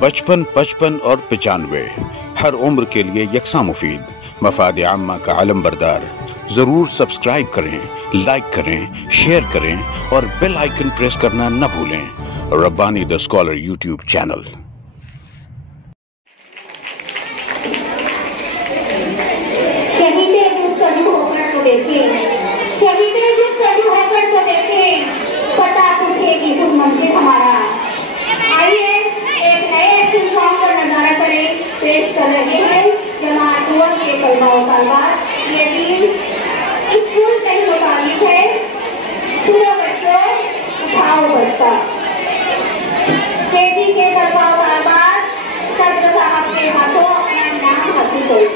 बचपन, 55 और 95 हर उम्र के लिए यकसा मुफीद, मफाद आम्मा का आलम बरदार। जरूर सब्सक्राइब करें, लाइक करें, शेयर करें और बेल आइकन प्रेस करना न भूलें। Rabbani the scholar YouTube channel. शहीदें मुस्तजू होकर तो देखें, शहीदें मुस्तजू होकर तो देखें, पता पूछेगी तुम मंजिल हमारा। आइए एक नए एक्शन सॉन्ग का नजारा करें। पेश कर रहे हैं जमात हुआ के कलमा व तलवार। ये टीम स्कूल से ही मुताबिक है। सुनो बच्चों, उठाओ बस्ता। केजी के कलमा व तलवार सदर साहब के हाथों अपना नाम हासिल करो।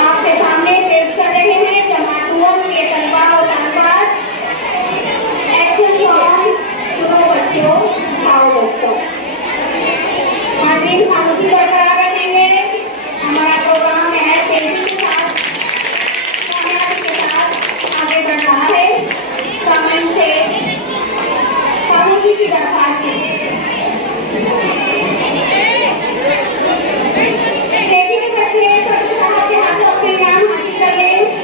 आपके सामने पेश कर रहे हैं जमात हुआ के कलमा व तलवार। एक्शन सॉन्ग सुनो बच्चों, उठाओ बस्ता। हाजिर खामोशी बरकरार रखेंगे। हमारा प्रोग्राम है तेजी के साथ, कामयाबी के साथ आगे बढ़ रहा है। सामने से खामोशी की दरख्वास्त है। तेजी के बच्चे सदर साहब के हाथों अपने नाम हासिल कर लें।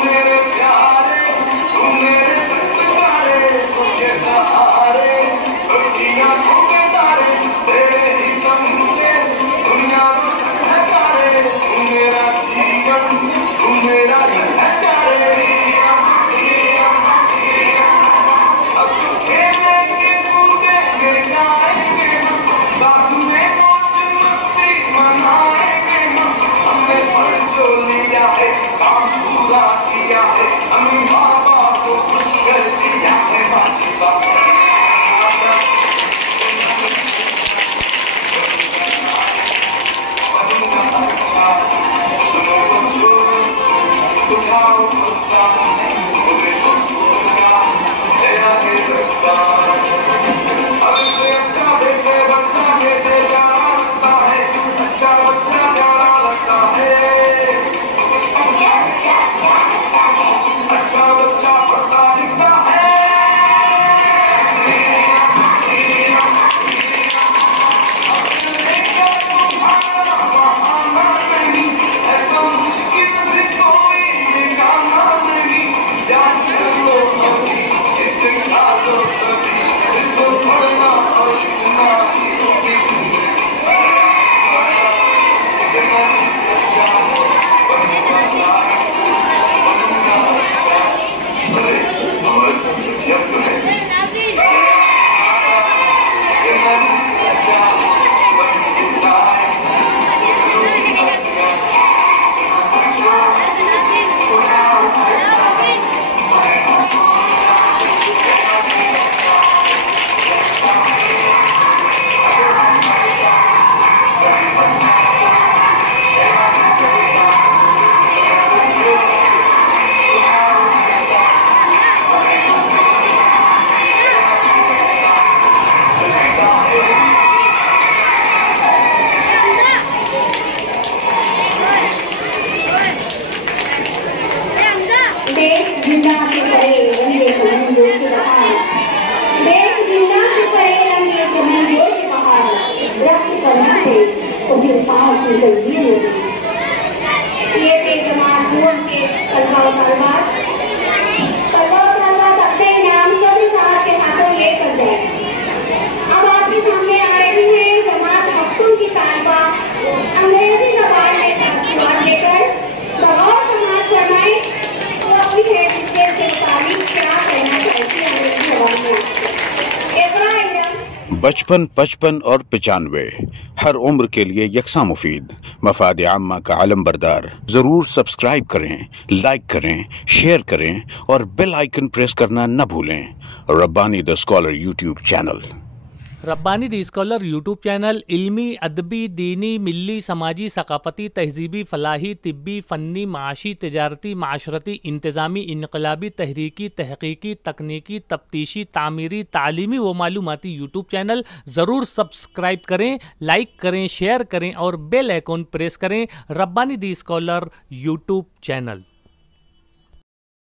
मेरे प्यारे जिंदा से परे रंगे चमन जोश बहार, देश जिंदा से परे रंगे चमन जोश बहार, रक्त करना से तो फिर पाँव की जल्दी होगी। ये बेजमात नूर के कलवा तलवार अपने नाम को भी साथ के हाथों लेकर जाए। अब आपके सामने आ रही है जमात हफ्तों की तालबा अंग्रेजी जबान में तालीम लेकर बगौर समाज फरमाए तो अपनी हैसियत से तालीम क्या कहना चाहती है अंग्रेजी जबान में। बचपन, 55 और 95 हर उम्र के लिए यकसा मुफीद, मफाद आम्मा का आलम बरदार। जरूर सब्सक्राइब करें, लाइक करें, शेयर करें और बेल आइकन प्रेस करना न भूलें। Rabbani the scholar YouTube channel. Rabbani the scholar YouTube channel इल्मी, अदबी, दीनी, मिली, समाजी, सकाफती, तहजीबी, फलाही, तिब्बी, फ़न्नी, माशी, तिजारती, माशरती, इंतज़ामी, इनकलाबी, तहरीकी, तहकीकी, तकनीकी, तफ्तीशी, तामीरी, तालीमी व मालूमाती यूट्यूब चैनल। ज़रूर सब्सक्राइब करें, लाइक करें, शेयर करें और बेल आइकन प्रेस करें। Rabbani the scholar YouTube channel.